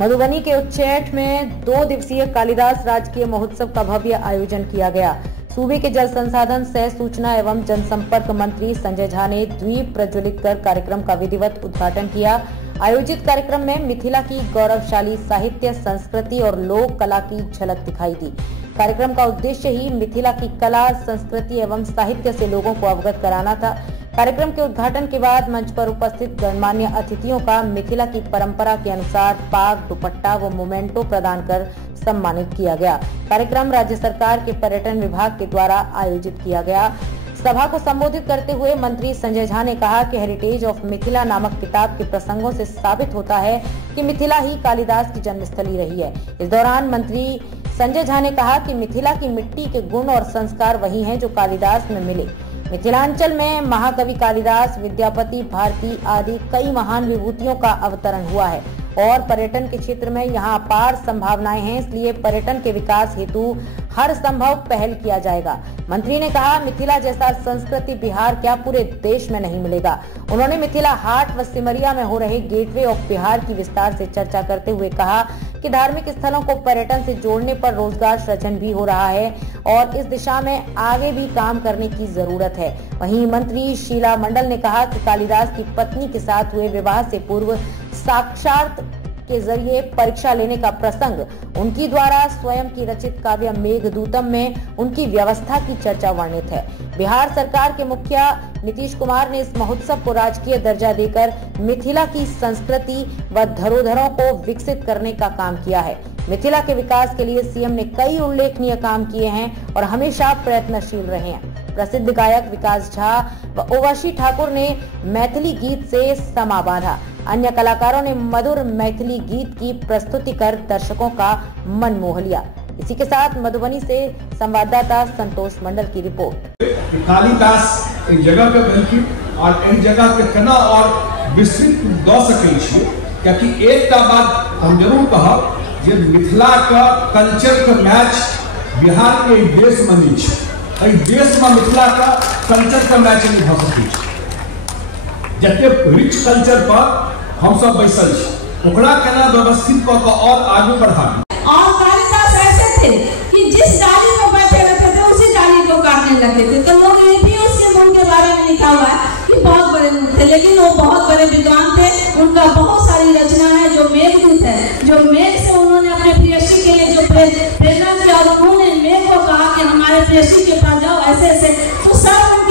मधुबनी के उच्चैठ में 2 दिवसीय कालिदास राजकीय महोत्सव का भव्य आयोजन किया गया। सूबे के जल संसाधन सह सूचना एवं जनसंपर्क मंत्री संजय झा ने द्वीप प्रज्वलित कर कार्यक्रम का विधिवत उद्घाटन किया। आयोजित कार्यक्रम में मिथिला की गौरवशाली साहित्य, संस्कृति और लोक कला की झलक दिखाई दी। कार्यक्रम का उद्देश्य ही मिथिला की कला, संस्कृति एवं साहित्य से लोगों को अवगत कराना था। कार्यक्रम के उद्घाटन के बाद मंच पर उपस्थित गणमान्य अतिथियों का मिथिला की परंपरा के अनुसार पाग, दुपट्टा व मोमेंटो प्रदान कर सम्मानित किया गया। कार्यक्रम राज्य सरकार के पर्यटन विभाग के द्वारा आयोजित किया गया। सभा को संबोधित करते हुए मंत्री संजय झा ने कहा कि हेरिटेज ऑफ मिथिला नामक किताब के प्रसंगों से साबित होता है कि मिथिला ही कालिदास की जन्मस्थली रही है। इस दौरान मंत्री संजय झा ने कहा कि मिथिला की मिट्टी के गुण और संस्कार वही हैं जो कालिदास में मिले। मिथिलांचल में महाकवि कालिदास, विद्यापति, भारती आदि कई महान विभूतियों का अवतरण हुआ है और पर्यटन के क्षेत्र में यहाँ अपार संभावनाएं हैं, इसलिए पर्यटन के विकास हेतु हर संभव पहल किया जाएगा। मंत्री ने कहा, मिथिला जैसा संस्कृति बिहार क्या पूरे देश में नहीं मिलेगा। उन्होंने मिथिला हाट व सिमरिया में हो रहे गेटवे ऑफ बिहार की विस्तार से चर्चा करते हुए कहा कि धार्मिक स्थलों को पर्यटन से जोड़ने पर रोजगार सृजन भी हो रहा है और इस दिशा में आगे भी काम करने की जरूरत है। वहीं मंत्री शीला मंडल ने कहा कि कालिदास की पत्नी के साथ हुए विवाह से पूर्व साक्षात के जरिए परीक्षा लेने का प्रसंग उनकी द्वारा स्वयं की रचित काव्य मेघदूतम में उनकी व्यवस्था की चर्चा वर्णित है। बिहार सरकार के मुखिया नीतीश कुमार ने इस महोत्सव को राजकीय दर्जा देकर मिथिला की संस्कृति व धरोहरों को विकसित करने का काम किया है। मिथिला के विकास के लिए सीएम ने कई उल्लेखनीय काम किए हैं और हमेशा प्रयत्नशील रहे हैं। प्रसिद्ध गायक विकास झा व उर्वशी ठाकुर ने मैथिली गीत से समा बांधा। अन्य कलाकारों ने मधुर मैथिली गीत की प्रस्तुति कर दर्शकों का मन मोह लिया। इसी के साथ मधुबनी से संवाददाता संतोष मंडल की रिपोर्ट। कालिदास एक जगह पे बनकी और एक जगह पे केना और विस्तृत द सकै छी, क्योंकि एक का बात हम जरूर कहब जे मिथिला का कल्चर का मैच बिहार के देश में नहीं छै। एहि देश में मिथिला का कल्चर का मैच नहीं भ सकै छै। जते रिच कल्चर पर हम सब बैसल छी, ओकरा केना व्यवस्थित क के और आगे बढ़ाबी। और कालिदास ऐसे थे कि जिस डाली पर बैठे रहते थे उसी डाली को काटने लगते थे। तो लोग ये भी उसके मन के बारे में लिखा हुआ है कि बहुत बड़े थे, लेकिन वो बहुत बड़े विद्वान थे। उनका बहुत सारी रचना है जो मेघदूत है, जो मेघ से उन्होंने अपने प्रेयसी के लिए जो प्रेरणा किया और उन्होंने मेघ को कहा कि हमारे प्रेयसी के पास जाओ ऐसे ऐसे, तो सब